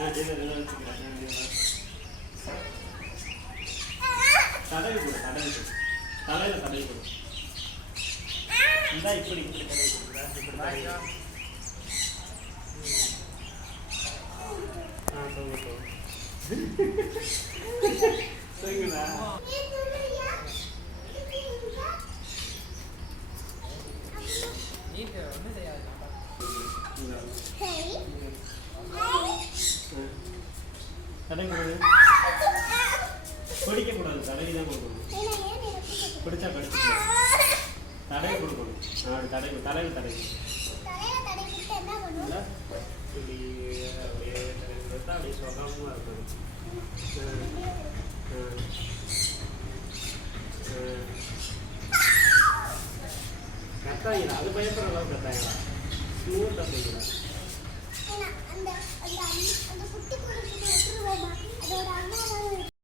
தடவி கொடு தடவி கொடு தலையில் தடவி கொடு இந்தா இப்படி இப்படி தடவி கொடுக்குறா சரிங்களா தடவி பிடிக்கக்கூடாது தடவி தான் கொடுக்கணும் பிடிச்சா கடிச்சு தடவி கொடுக்கணும் தடவி தலையில் தடவி இப்படி அப்படியே தடவி கொடுத்தா அப்படியே சுகமாக இருக்கணும் கத்தாங்களா அது பயப்படுற அளவுக்கு கத்தாங்களா ஸ்மூத்தாக செய்யலாம்